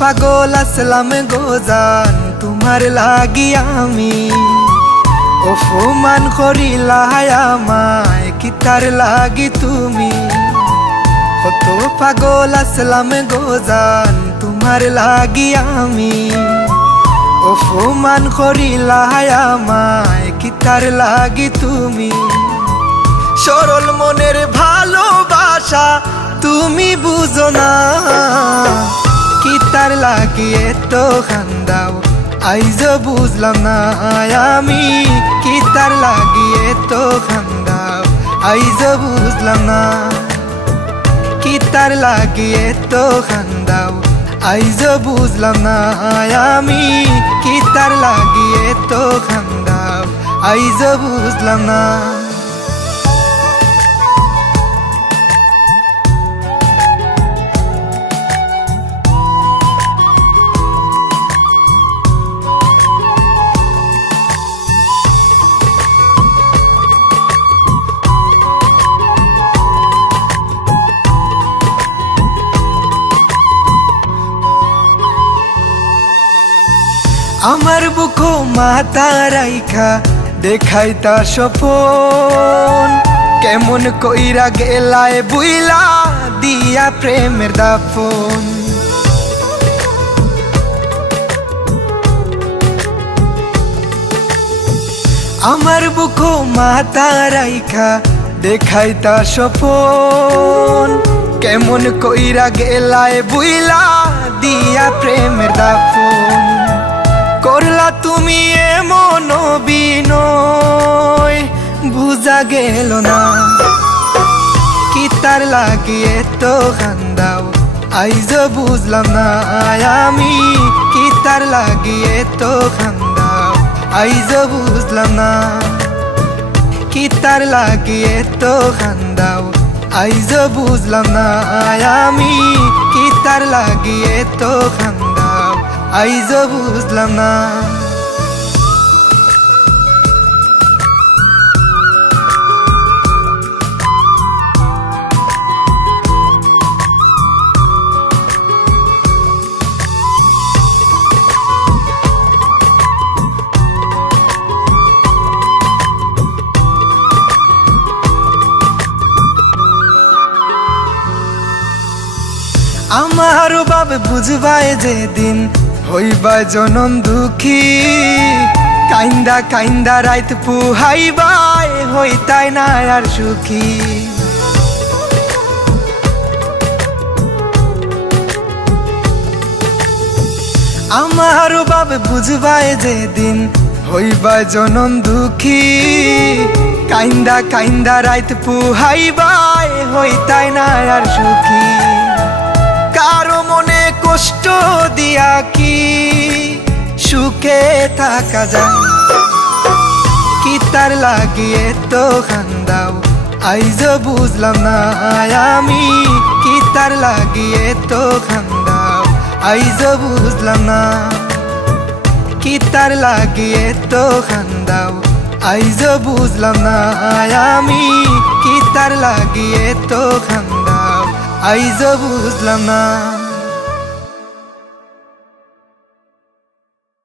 পাগল আসলাম গোজান তোমার লাগি আমি। অপমান করিলাই আমায়, কি লাগি তুমি? কত পাগল আসলাম গোজান তোমার লাগি আমি। অপমান করিলাই আমায়, কি লাগি তুমি? সরল মনের ভালোবাসা তুমি বুঝো না। কি তার লাগিয়ে তো খান্দাও, আইজ বুঝলাম না আমি কি তার লাগিয়ে তো খান্দাও, আইজ বুঝলাম না কি তার লাগিয়ে তো খান্দাও, আইজ বুঝলাম না আমি কি তার লাগিয়ে তো খান্দাও, আইজ বুঝলাম না। আমার বুকো মাতা রাইখা দেখাই তা সপন কেমন কইরা গেলায় বুইলা দিয়া প্রেমের দাফন। আমার বুকো মাতা রাইখা দেখাই তা সপন কেমন কইরা গেলায় বুইলা দিয়া প্রেমের দাফন। করলা তুমি এমন বিনয় বুঝা গেল না। কি তার লাগিয়ে তো খান্দাও আইজ বুঝলাম না। আমি, কি তার লাগিয়ে তো খান্দাও আইজ বুঝলাম না। কি তার লাগিয়ে তো খান্দাও আইজ বুঝলাম না। আমি, কি তার লাগিয়ে তো খান্দাও আইজ বুঝলাম না। আমার বাবে বুঝবাই যেদিন হইবা জনম দুঃখী। কাইন্দা কাইন্দা রাইত পুহাইবাই হইতাই না আর সুখী। আমার বাবে বুঝবাই যেদিন হইবা জনম দুঃখী। কাইন্দা কাইন্দা রাইত পুহাইবাই হইতাই না আর সুখী। কারও মনে কষ্ট দিয়া কি সুখে থাকা যায়। কি তার লাগিয়ে তো খান্দাও আইজ বুঝলাম না আমি কি তার লাগিয়ে তো খান্দাও আইজ বুঝলাম না কি তার লাগিয়ে তো খান্দাও আইজ বুঝলাম না আমি কি তার লাগিয়ে তো খান্দাও আইজ বুঝলাম না।